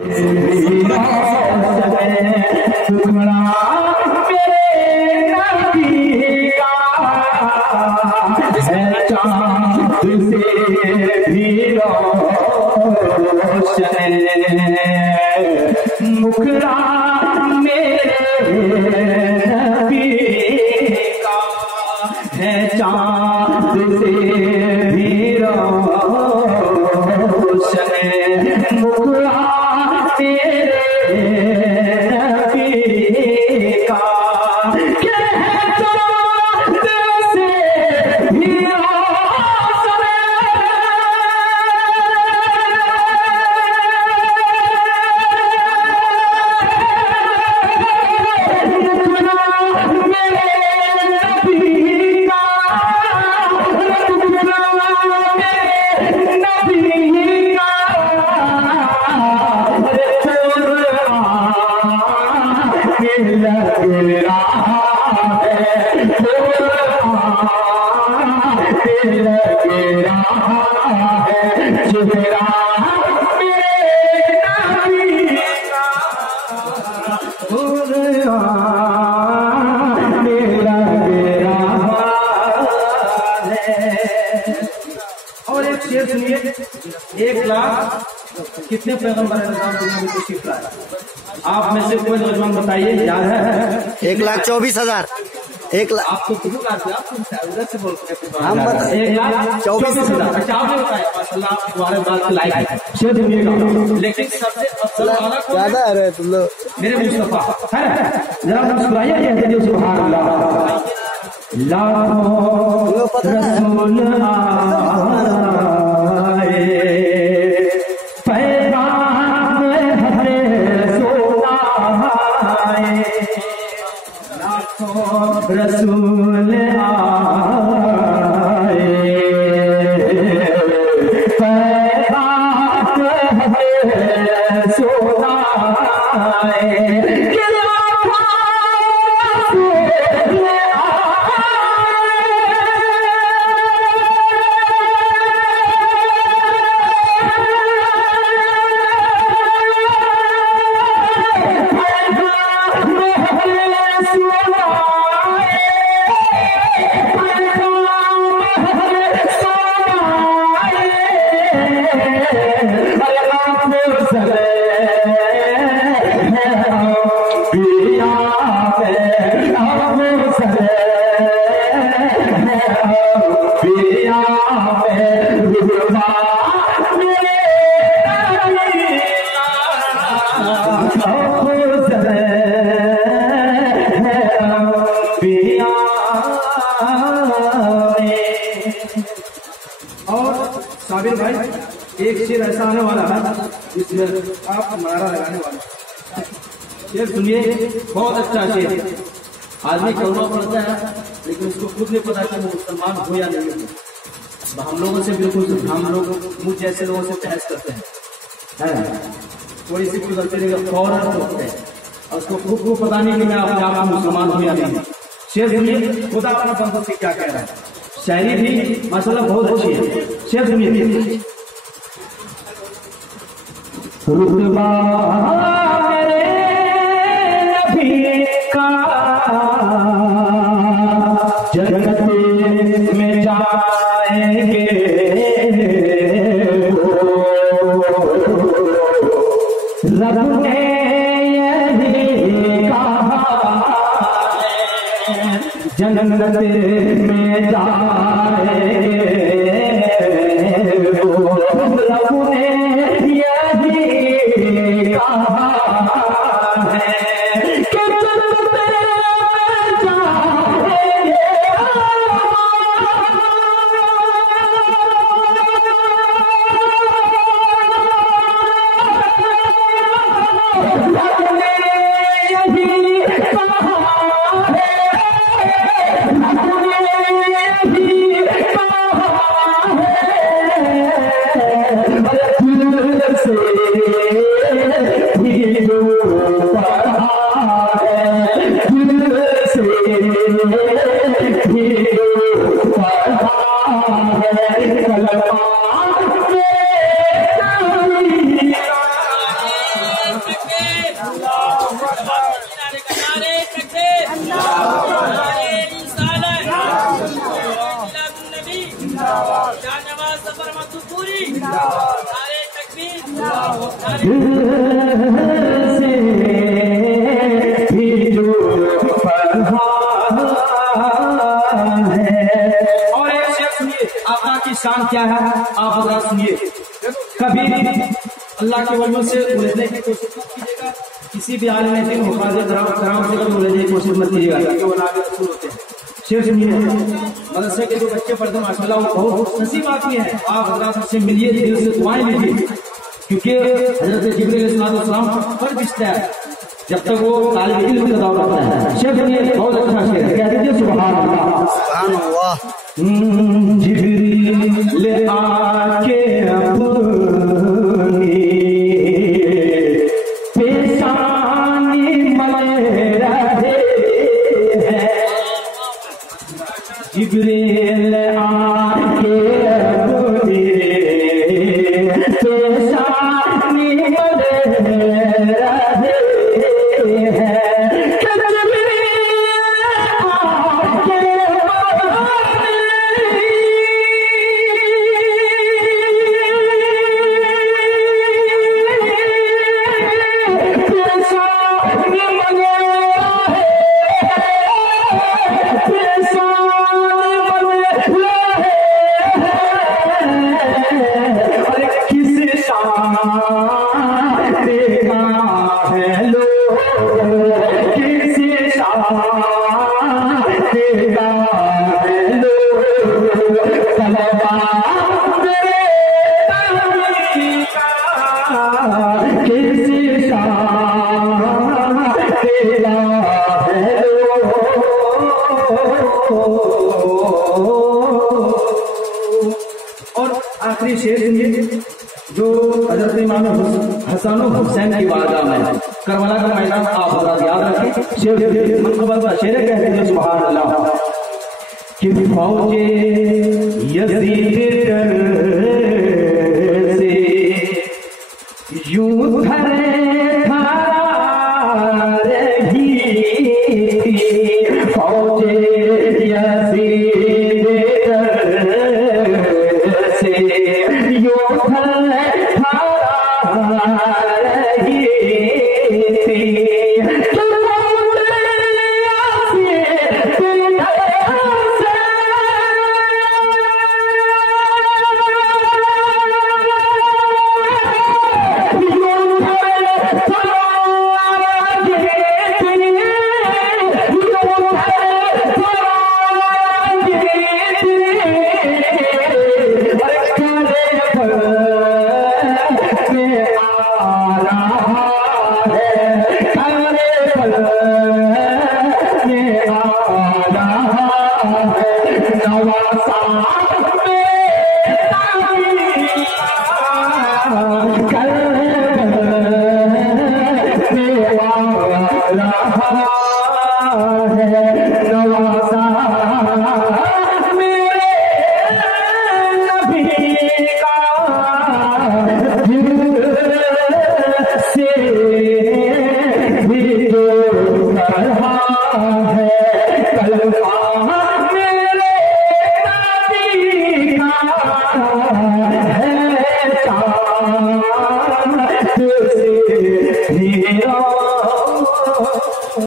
मुखड़ा मेरे नबी का है चाँद से भी रोशन, मुखड़ा तेरे नबी का क्या है चाँद से भी रोशन। और एक शेर सुनिए, 1,00,000 कितने पैगंबर दुनिया में तशरीफ लाए? आप में से कोई नौजवान बताइए, याद है? 1,24,000। 1,00,000 आपको से बोलते हैं हम 1,24,000। अच्छा आपने बताया माशाल्लाह, तुम्हारे बात से लाइक है। शेर सुनिएगा, लेकिन सबसे अफजल वाला ज्यादा है तुम लोग मेरे मुस्तफा है। जरा मुस्कुराइए, कहते हैं सुभान अल्लाह। लाखों रसूल आए, पैगाम हरे सुनाए, लाखों रसूल आए, पैगाम हरे सुनाए। और साबिर भाई, एक शेर ऐसा आने वाला है जिसमें आप नारा लगाने वाले। शेर सुनिए, बहुत अच्छा शेर। आदमी कलमा पढ़ता है लेकिन उसको खुद नहीं पता कि वो मुसलमान हो या नहीं हो। हम लोगों से बिल्कुल, हम लोग मुझ जैसे लोगों से बहस करते हैं, थोड़ी सी कोई गलती नहीं फौरन होते हैं और उसको खुद को पता नहीं कि मैं अपने आप मुसलमान हूँ या नहीं। शेर सुनिए, खुदा अपना बंदों से क्या कह रहा है। शायरी भी माशाल्लाह बहुत अच्छी है। शेर सुनिए, रुतबा मेरे नबी का जन्नत में जाएंगे, रब ने यही कहा जन्नत में जाएंगे, रब ने यही कहा है कि जन्नत में जाएंगे। से भी जो पढ़ा है। और एक शेर सुनिए, आका की शान क्या है आप जरा सुनिए। कभी अल्लाह के वलियों से उलझने की कोशिश मत कीजिएगा, किसी भी आलिम ने दिन मुखालिफ कराम से कभी उलझने की कोशिश मत कीजिएगा, क्योंकि वो नाबिल रसूल होते हैं। शेर सुनिए, मदरसे के जो बच्चे पढ़ते हैं माशाल्लाह वो बहुत नसीब आती है, आप हजरत से मिलिए, दिल से दुआएं लीजिए, क्योंकि हजरत जिब्रील अलैहिस्सलाम पर बिछता है जब तक वो तालिब इल्म का दौर रहता है। शेर सुनिए, बहुत अच्छा शेर है, कह दीजिए सुभान अल्लाह। सुभान अल्लाह। जिब्रील आके अपनी पेशानी मले रहे हैं, जिब्रील आके अपनी पेशानी मले रहे हैं। और आखिरी शेर सुनिए, जो हजरत इमाम हसन हुसैन की बारगाह में करबला का मैदान आप हजरत याद रखें। शेर मनक़बत का शेर कहते हैं सुभान अल्लाह। कि फौजे यज़ीद से यूं धरे धरा रही, फौजे यज़ीद से यूं धरे धरा रही थी। Hero